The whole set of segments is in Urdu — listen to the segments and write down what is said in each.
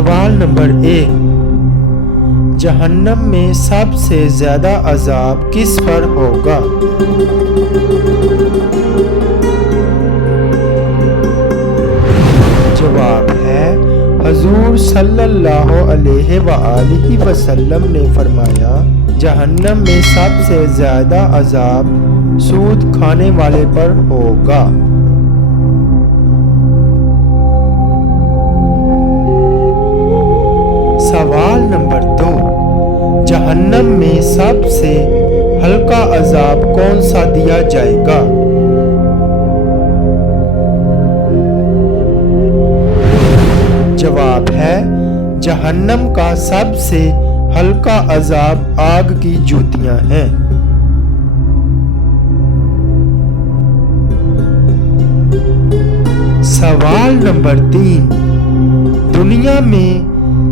سوال نمبر 1، جہنم میں سب سے زیادہ عذاب کس پر ہوگا؟ جواب ہے، حضور صلی اللہ علیہ وآلہ وسلم نے فرمایا، جہنم میں سب سے زیادہ عذاب سود کھانے والے پر ہوگا۔ سوال نمبر 2، جہنم میں سب سے ہلکا عذاب کون سا دیا جائے گا؟ جواب ہے، جہنم کا سب سے ہلکا عذاب آگ کی جوتیاں ہیں۔ سوال نمبر 3، دنیا میں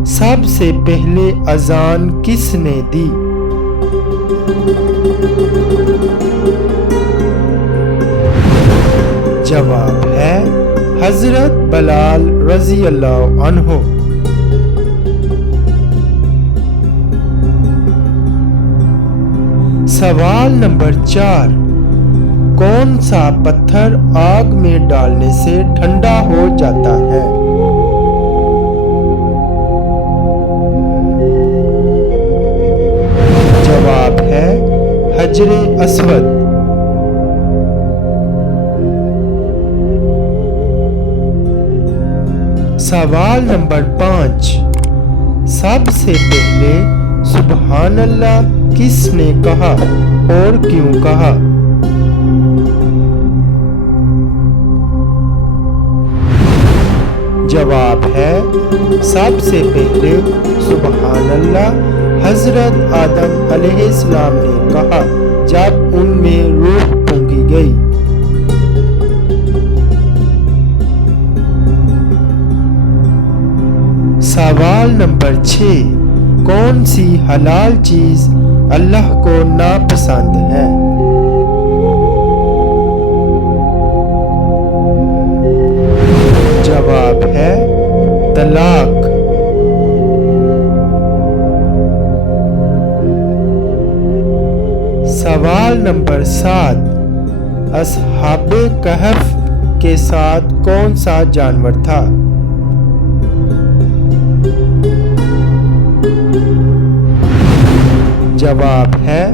سب سے پہلے اذان کس نے دی؟ جواب ہے، حضرت بلال رضی اللہ عنہ۔ سوال نمبر 4، کون سا پتھر آگ میں ڈالنے سے ٹھنڈا ہو جاتا ہے؟ جواب ہے، حجر اسود۔ سوال نمبر 5، سب سے پہلے سبحان اللہ کس نے کہا اور کیوں کہا؟ جواب ہے، سب سے پہلے سبحان اللہ حضرت آدم علیہ السلام نے کہا جب ان میں روح پھونکی گئی۔ سوال نمبر 6، کون سی حلال چیز اللہ کو ناپسند ہے؟ جواب ہے، طلاق۔ سوال نمبر 7، اصحاب کہف کے ساتھ کون سا جانور تھا؟ جواب ہے،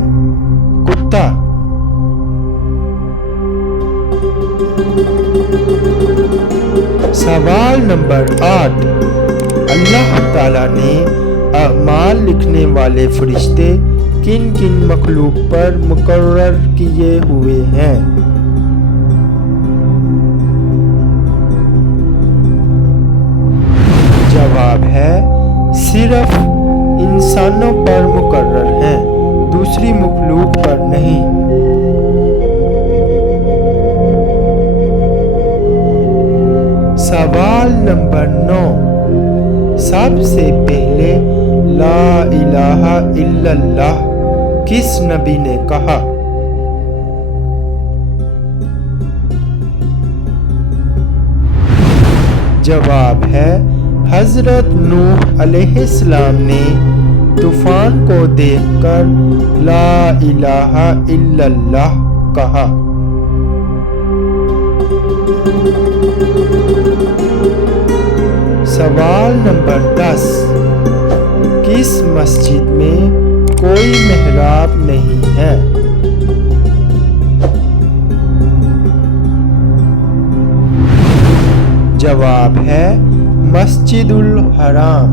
کتا۔ سوال نمبر 8، اللہ تعالیٰ نے اعمال لکھنے والے فرشتے کن کن مخلوق پر مقرر کیے ہوئے ہیں؟ جواب ہے، صرف انسانوں پر مقرر ہیں، دوسری مخلوق پر نہیں۔ سوال نمبر 9، سب سے پہلے لا الہ الا اللہ کس نبی نے کہا؟ جواب ہے، حضرت نوح علیہ السلام نے طوفان کو دیکھ کر لا الہ الا اللہ کہا۔ سوال نمبر 10، کس مسجد میں کوئی محراب نہیں ہے؟ جواب ہے، مسجد الحرام۔